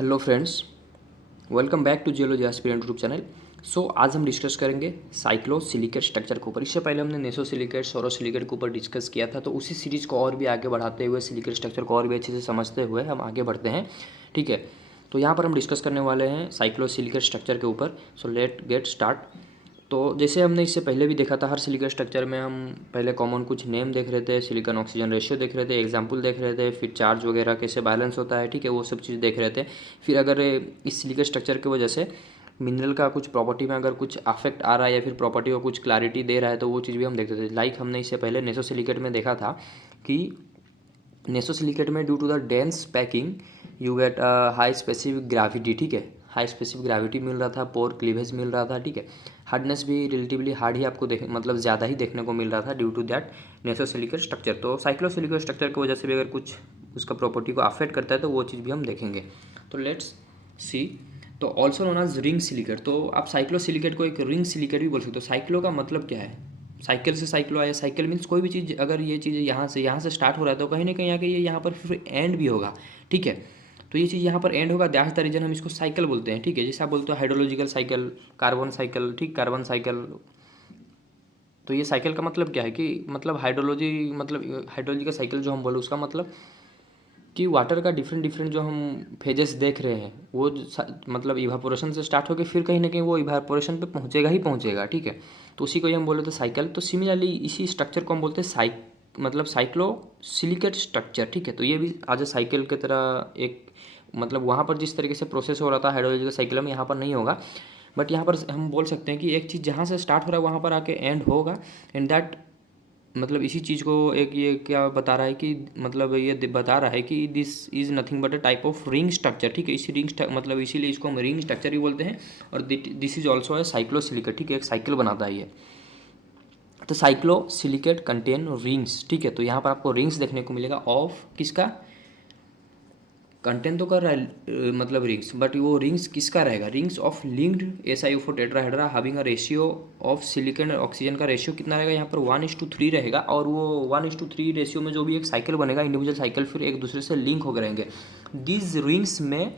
Hello friends, welcome back to geology aspirant YouTube channel. आज हम discuss करेंगे साइक्लोसिलिकेट structure के ऊपर। इससे पहले हमने नेसोसिलिकेट सोरोसिलिकेट के ऊपर डिस्कस किया था, तो उसी सीरीज़ को और भी आगे बढ़ाते हुए सिलिकेट स्ट्रक्चर को और भी अच्छे से समझते हुए हम आगे बढ़ते हैं। ठीक है, तो यहाँ पर हम डिस्कस करने वाले हैं साइक्लोसिलिकेट स्ट्रक्चर के ऊपर। So let get start. तो जैसे हमने इससे पहले भी देखा था, हर सिलिकेट स्ट्रक्चर में हम पहले कॉमन कुछ नेम देख रहे थे, सिलिकॉन ऑक्सीजन रेशियो देख रहे थे, एग्जांपल देख रहे थे, फिर चार्ज वगैरह कैसे बैलेंस होता है, ठीक है, वो सब चीज़ देख रहे थे। फिर अगर इस सिलिकेट स्ट्रक्चर की वजह से मिनरल का कुछ प्रॉपर्टी में अगर कुछ अफेक्ट आ रहा है या फिर प्रॉपर्टी को कुछ क्लैरिटी दे रहा है, तो वो चीज़ भी हम देखते थे। लाइक हमने इससे पहले नेसोसिलिकेट में देखा था कि नेसोसिलिकेट में due to the dense packing you get high specific gravity. ठीक है, हाई स्पेसिफिक ग्रेविटी मिल रहा था, पोर क्लीवेज मिल रहा था। ठीक है, हार्डनेस भी रिलेटिवली हार्ड ही आपको मतलब ज़्यादा ही देखने को मिल रहा था ड्यू टू दैट नेसोसिलिकेट स्ट्रक्चर। तो साइक्लोसिलिकेट स्ट्रक्चर की वजह से भी अगर कुछ उसका प्रॉपर्टी को अफेक्ट करता है तो वो चीज़ भी हम देखेंगे। तो लेट्स सी। तो also known as ring silicate. तो आप साइक्लोसिलिकेट को एक रिंग सिलिकेट भी बोल सकते हो। साइक्लो का मतलब क्या है? साइकिल से साइक्लो आया। साइकिल मीन्स कोई भी चीज़, अगर ये चीज़ यहाँ से स्टार्ट हो रहा है तो कहीं ना कहीं आके ये यहाँ पर फिर एंड भी होगा। ठीक है, तो ये चीज़ यहाँ पर एंड होगा, दैट्स द रीजन हम इसको साइकिल बोलते हैं। ठीक है, जैसे आप बोलते हो हाइड्रोलॉजिकल साइकिल, कार्बन साइकिल, ठीक, कार्बन साइकिल। तो ये साइकिल का मतलब क्या है कि मतलब हाइड्रोलॉजिकल साइकिल जो हम बोले उसका मतलब कि वाटर का डिफरेंट डिफरेंट जो हम फेजेस देख रहे हैं वो मतलब इवापोरेशन से स्टार्ट होकर फिर कहीं ना कहीं वो इवापोरेशन पे पहुंचेगा ही पहुंचेगा। ठीक है, तो उसी को ही हम बोले थे साइकिल। तो सिमिलरली इसी स्ट्रक्चर को हम बोलते हैं साइक्लोसिलिकेट स्ट्रक्चर। ठीक है, तो ये भी आज साइकिल की तरह एक मतलब वहाँ पर जिस तरीके से प्रोसेस हो रहा था हाइड्रोलॉजिकल साइकिल में, यहाँ पर नहीं होगा। बट यहाँ पर हम बोल सकते हैं कि एक चीज़ जहाँ से स्टार्ट हो रहा है वहाँ पर आके एंड होगा। एंड दैट मतलब इसी चीज़ को एक ये क्या बता रहा है कि मतलब ये बता रहा है कि this is nothing but a type of ring structure. ठीक है, इसी मतलब इसीलिए इसको हम रिंग स्ट्रक्चर ही बोलते हैं। और दिस इज ऑल्सो है साइक्लोसिलिकेट। ठीक है, एक साइकिल बनाता है ये। तो साइक्लोसिलिकेट कंटेन रिंग्स। ठीक है, तो यहाँ पर आपको रिंग्स देखने को मिलेगा ऑफ किसका कंटेंट तो कर रहा है मतलब रिंग्स, बट वो रिंग्स किसका रहेगा? Rings of linked SiO4 tetrahedra having a ratio of silicon और ऑक्सीजन का रेशियो कितना रहेगा? यहाँ पर 1:3 रहेगा। और वो 1:3 रेशियो में जो भी एक साइकिल बनेगा, इंडिविजुअल साइकिल फिर एक दूसरे से लिंक हो रहेंगे। दीज रिंग्स में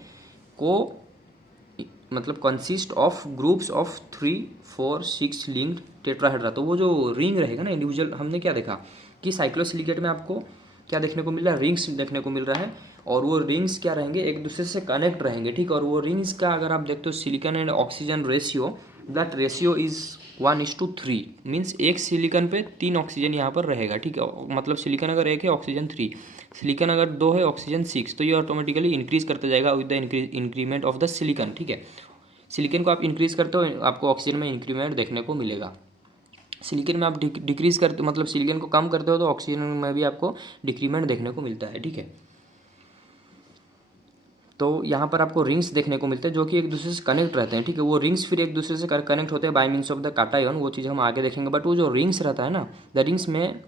को मतलब consist of groups of 3, 4, 6 linked tetrahedra. तो वो जो रिंग रहेगा ना इंडिविजुअल, हमने क्या देखा कि साइक्लोसिलिकेट में आपको क्या देखने को मिल रहा है? रिंग्स देखने को मिल रहा है। और वो रिंग्स क्या रहेंगे? एक दूसरे से कनेक्ट रहेंगे। ठीक, और वो रिंग्स का अगर आप देखते हो silicon and oxygen ratio, that ratio is 1:3। Means एक सिलिकॉन पे 3 ऑक्सीजन यहाँ पर रहेगा। ठीक है, मतलब सिलिकॉन अगर 1 है, ऑक्सीजन 3, सिलिकॉन अगर 2 है, ऑक्सीजन 6। तो ये ऑटोमेटिकली इंक्रीज करते जाएगा with the increment of the silicon. ठीक है, सिलिकॉन को आप इंक्रीज करते हो, आपको ऑक्सीजन में इंक्रीमेंट देखने को मिलेगा। सिलिकॉन में आप डिक्रीज करते मतलब सिलिकॉन को कम करते हो तो ऑक्सीजन में भी आपको डिक्रीमेंट देखने को मिलता है। ठीक है, तो यहाँ पर आपको रिंग्स देखने को मिलते हैं जो कि एक दूसरे से कनेक्ट रहते हैं। ठीक है, वो रिंग्स फिर एक दूसरे से कनेक्ट होते हैं बाय मीन्स ऑफ द काटायन। वो चीज़ हम आगे देखेंगे। बट वो जो रिंग्स रहता है ना, द रिंग्स में,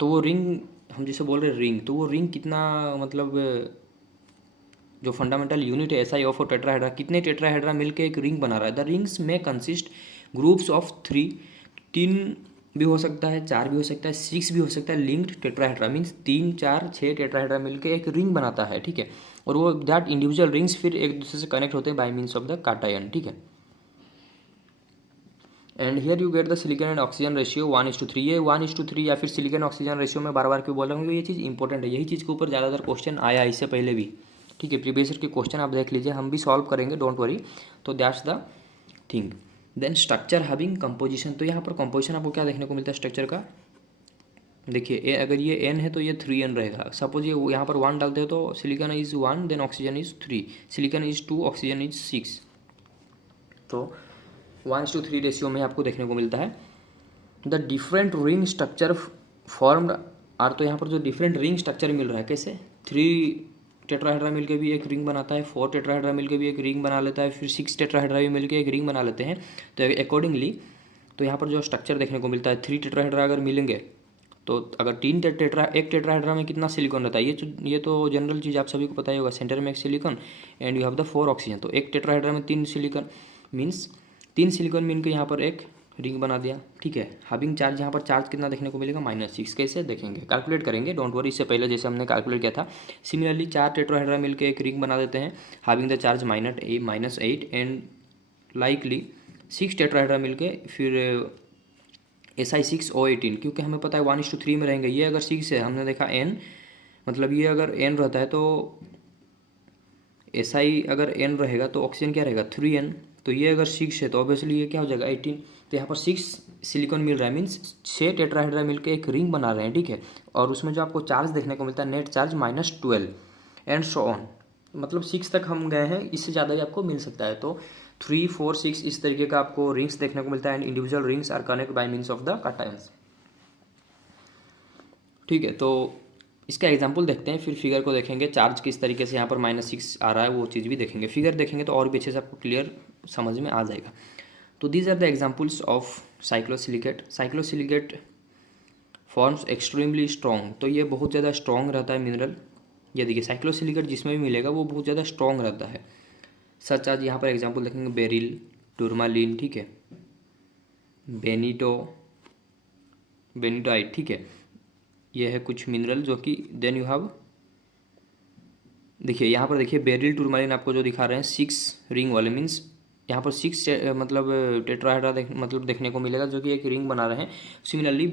तो वो रिंग हम जिसे बोल रहे हैं रिंग, तो वो रिंग कितना मतलब जो फंडामेंटल यूनिट है SiO4 टेट्राहेड्रा, कितने टेट्राहेड्रा मिलकर एक रिंग बना रहा है? द रिंग्स में कंसिस्ट ग्रुप्स ऑफ 3, 3 भी हो सकता है, 4 भी हो सकता है, 6 भी हो सकता है, लिंक्ड टेट्राहेड्रा। मीन्स 3, 4, 6 टेट्राहेड्रा मिलकर एक रिंग बनाता है। ठीक है, और वो दैट इंडिविजुअल रिंग्स फिर एक दूसरे से कनेक्ट होते हैं बाय मीन्स ऑफ द काटायन। ठीक है, and here you get the silicon and oxygen ratio 1:3। ये 1:3 या फिर सिलिकॉन ऑक्सीजन रेशियो में बार बार क्यों बोल रहा हूँ? क्योंकि ये चीज़ इंपॉर्टेंट है। यही चीज़ के ऊपर ज़्यादातर क्वेश्चन आया इससे पहले भी। ठीक है, प्रीवियस ईयर के क्वेश्चन आप देख लीजिए, हम भी सॉल्व करेंगे, डोंट वरी। तो that's the thing. Then structure having composition. तो यहाँ पर कंपोजिशन आपको क्या देखने को मिलता है स्ट्रक्चर का? देखिए, अगर ये N है तो ये 3N रहेगा। सपोज ये यहाँ पर 1 डालते हो तो सिलिकॉन इज 1, देन oxygen is 3, silicon is 2, oxygen is 6। तो 1:3 रेशियो में आपको देखने को मिलता है। The different ring structure formed are. तो यहाँ पर जो डिफरेंट रिंग स्ट्रक्चर मिल रहा है कैसे? 3 टेट्राहेड्रा मिलकर भी एक रिंग बनाता है, 4 टेट्राहेड्रा मिलकर भी एक रिंग बना लेता है, फिर 6 टेट्राहेड्रा भी मिलकर एक रिंग बना लेते हैं। तो अकॉर्डिंगली तो यहाँ पर जो स्ट्रक्चर देखने को मिलता है, 3 टेट्राहेड्रा अगर मिलेंगे तो अगर एक टेट्राहेड्रा में कितना सिलिकॉन रहता है? ये तो जनरल चीज़ आप सभी को पता ही होगा। सेंटर में एक silicon and you have the 4 oxygen. तो एक टेट्राहेड्रा में 3 सिलिकॉन मीन्स 3 सिलिकॉन मीन के यहाँ पर एक रिंग बना दिया, ठीक है। हैविंग चार्ज, यहाँ पर चार्ज कितना देखने को मिलेगा -6। कैसे देखेंगे, कैलकुलेट करेंगे, डोंट वरी। इससे पहले जैसे हमने कैलकुलेट किया था, सिमिलरली 4 टेट्राहेड्रा मिलकर एक रिंग बना देते हैं, having the charge -8 and likely 6 tetrahedra मिलके फिर Si6O18, क्योंकि हमें पता है 1:3 में रहेंगे। ये अगर 6 है, हमने देखा n, मतलब ये अगर n रहता है तो Si अगर n रहेगा तो ऑक्सीजन क्या रहेगा 3n। तो ये अगर 6 है तो ऑब्वियसली ये क्या हो जाएगा 18। तो यहाँ पर 6 सिलिकॉन मिल रहा है, मीन्स 6 टेट्राहेड्रा मिलकर एक रिंग बना रहे हैं, ठीक है। और उसमें जो आपको चार्ज देखने को मिलता है net charge -12 and so on, मतलब 6 तक हम गए हैं, इससे ज़्यादा भी आपको मिल सकता है। तो 3, 4, 6 इस तरीके का आपको रिंग्स देखने को मिलता है and individual rings are connect by means of the cations, ठीक है। तो इसका एग्जाम्पल देखते हैं, फिर फिगर को देखेंगे, चार्ज किस तरीके से यहाँ पर -6 आ रहा है वो चीज़ भी देखेंगे। फिगर देखेंगे तो और भी अच्छे से आपको क्लियर समझ में आ जाएगा। तो these are the examples of cyclosilicate. Cyclosilicate forms extremely strong, तो ये बहुत ज़्यादा स्ट्रॉन्ग रहता है मिनरल। ये देखिए साइक्लोसिलिकेट जिसमें भी मिलेगा वो बहुत ज़्यादा स्ट्रॉन्ग रहता है। सच आज यहाँ पर एग्जाम्पल देखेंगे, बेरिल, टूरमालिन, ठीक है, बेनिटोइट, ठीक है। ये है कुछ मिनरल जो कि देन यू हैव, देखिए यहाँ पर देखिए बेरिल, टूरमालिन आपको जो दिखा रहे हैं 6 रिंग वाले, मीन्स यहाँ पर 6 मतलब टेट्राहेड्रा मतलब देखने को मिलेगा जो कि एक रिंग बना रहे हैं। सिमिलरली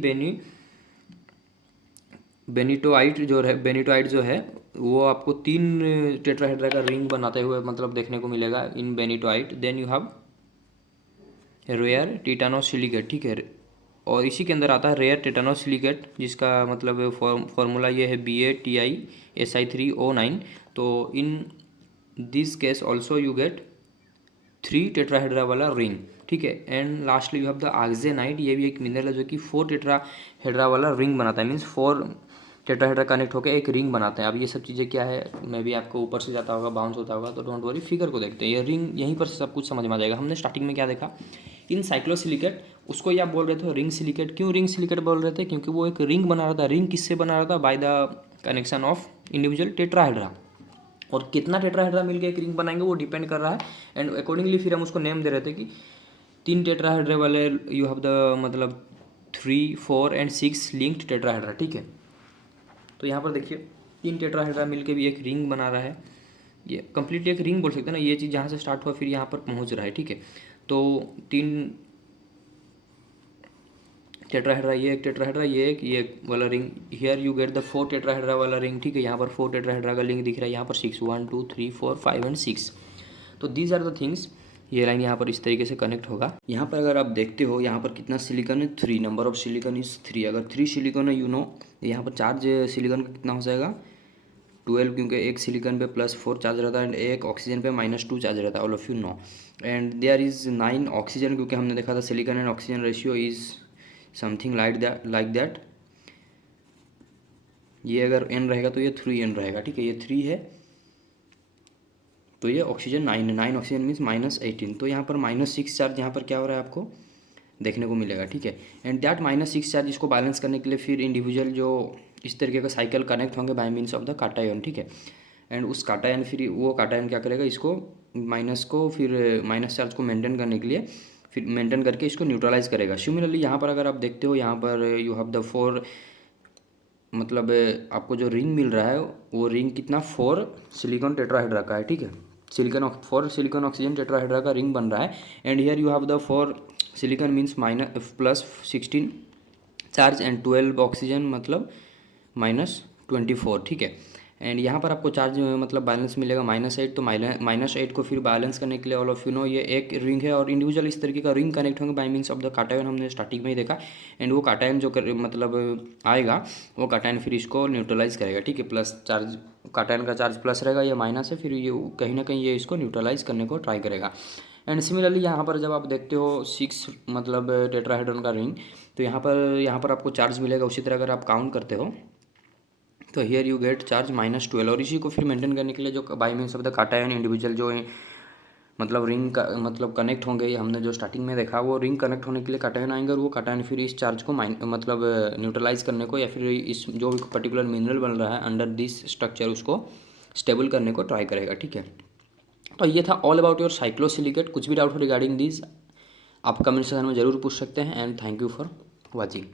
बेनिटोइट जो है वो आपको 3 टेट्राहेड्रा का रिंग बनाते हुए मतलब देखने को मिलेगा इन बेनिटोइट। देन यू हैव रेयर टिटानोसिलिकेट, ठीक है। और इसी के अंदर आता है रेयर टिटानोसिलिकेट, जिसका मतलब फॉर्मूला ये है BaTiSi3O9। तो in this case also you get 3 tetrahedra वाला रिंग, ठीक है। And lastly you have the axinite, ये भी एक मिनरल है जो कि 4 टेट्राहेड्रा वाला रिंग बनाता है, मीन्स 4 टेट्राहेड्रा कनेक्ट होकर एक रिंग बनाते हैं। अब ये सब चीज़ें क्या है, मैं भी आपको ऊपर से जाता होगा, बाउंस होता होगा, तो डोंट वरी, फिगर को देखते हैं। ये रिंग यहीं पर सब कुछ समझ में आ जाएगा। हमने स्टार्टिंग में क्या देखा, इन साइक्लोसिलिकेट, उसको ये आप बोल रहे थे रिंग सिलिकेट। क्यों रिंग सिलिकेट बोल रहे थे, क्योंकि वो एक रिंग बना रहा था। रिंग किससे बना रहा था, by the connection of individual tetrahedra. और कितना टेट्राहेड्रा मिलकर एक रिंग बनाएंगे वो डिपेंड कर रहा है, एंड अकॉर्डिंगली फिर हम उसको नेम दे रहे थे कि 3 टेट्राहेड्रा वाले यू हैव द मतलब 3, 4 एंड 6 लिंक्ड टेट्राहेड्रा, ठीक है। तो यहाँ पर देखिए 3 टेट्राहेड्रा मिलके भी एक रिंग बना रहा है। ये कंप्लीटली एक रिंग बोल सकते हैं ना, ये चीज़ जहाँ से स्टार्ट हुआ फिर यहाँ पर पहुँच रहा है, ठीक है। तो 3 टेट्राहेड्रा, ये एक टेट्राहेड्रा, ये वाला ring, here you get the 4 tetrahedra वाला रिंग, ठीक है। यहाँ पर 4 टेट्राहेड्रा का लिंक दिख रहा है, यहाँ पर 6, 1, 2, 3, 4, 5 एंड 6। तो दीज आर द थिंग्स। ये लाइन यहाँ पर इस तरीके से कनेक्ट होगा। यहाँ पर अगर आप देखते हो यहाँ पर कितना सिलिकॉन है, 3, नंबर ऑफ सिलिकॉन इज 3। अगर 3 सिलिकॉन है यू नो, यहाँ पर चार्ज सिलिकॉन का कितना हो जाएगा 12, क्योंकि एक सिलिकॉन पे +4 चार्ज रहता है एंड एक ऑक्सीजन पे -2 चार्ज रहता है, all of you know. And there is 9 oxygen, क्योंकि हमने देखा था silicon and oxygen ratio is something like that. ये अगर n रहेगा तो ये 3n रहेगा, ठीक है। ये 3 है तो ये ऑक्सीजन 9 है, 9 ऑक्सीजन मीन्स -18। तो यहाँ पर -6 चार्ज यहाँ पर क्या हो रहा है आपको देखने को मिलेगा, ठीक है। एंड दैट -6 चार्ज इसको बैलेंस करने के लिए फिर इंडिविजुअल जो इस तरीके का साइकिल कनेक्ट होंगे बाय मीन्स ऑफ द काटायन, ठीक है। एंड उस काटायन फिर वो काटायन क्या करेगा, इसको माइनस को फिर माइनस चार्ज को मेंटेन करने के लिए फिर मेंटेन करके इसको न्यूट्रलाइज करेगा। सिमिलरली यहाँ पर अगर आप देखते हो यहाँ पर यू हैव द 4, मतलब आपको जो रिंग मिल रहा है वो रिंग कितना 4 सिलिकॉन टेट्राहेड्रा का है, ठीक है। 4 सिलिकॉन ऑक्सीजन टेट्राहेड्रा का रिंग बन रहा है। And here you have the 4 silicon means +16 charge and 12 oxygen मतलब -24, ठीक है। एंड यहाँ पर आपको चार्ज मतलब बैलेंस मिलेगा -8। तो -8 को फिर बैलेंस करने के लिए ऑल ऑफ यू नो ये एक रिंग है और इंडिविजुअल इस तरीके का रिंग कनेक्ट होंगे बाय मीन्स ऑफ द काटायन, हमने स्टार्टिंग में ही देखा। एंड वो काटायन जो मतलब आएगा वो काटायन फिर इसको न्यूट्रलाइज करेगा, ठीक है। प्लस चार्ज, काटायन का चार्ज प्लस रहेगा, ये माइनस है, फिर ये कहीं ना कहीं ये इसको न्यूट्रलाइज करने को ट्राई करेगा। एंड सिमिलरली यहाँ पर जब आप देखते हो 6 मतलब टेट्राहेड्रॉन का रिंग, तो यहाँ पर आपको चार्ज मिलेगा। उसी तरह अगर आप काउंट करते हो तो हियर यू गेट चार्ज -12। और इसी को फिर मेंटेन करने के लिए जो by means of the cation individual जो मतलब रिंग का मतलब कनेक्ट होंगे, ये हमने जो स्टार्टिंग में देखा, वो रिंग कनेक्ट होने के लिए काटायन आएंगे और वो काटायन फिर इस चार्ज को मतलब न्यूट्रलाइज करने को या फिर इस जो भी पर्टिकुलर मिनरल बन रहा है अंडर दिस स्ट्रक्चर उसको स्टेबल करने को ट्राई करेगा, ठीक है। तो ये था ऑल अबाउट योर साइक्लोसिलिकेट। कुछ भी डाउट हो रिगार्डिंग दिस आप कमेंट सेक्शन में ज़रूर पूछ सकते हैं। And thank you for watching.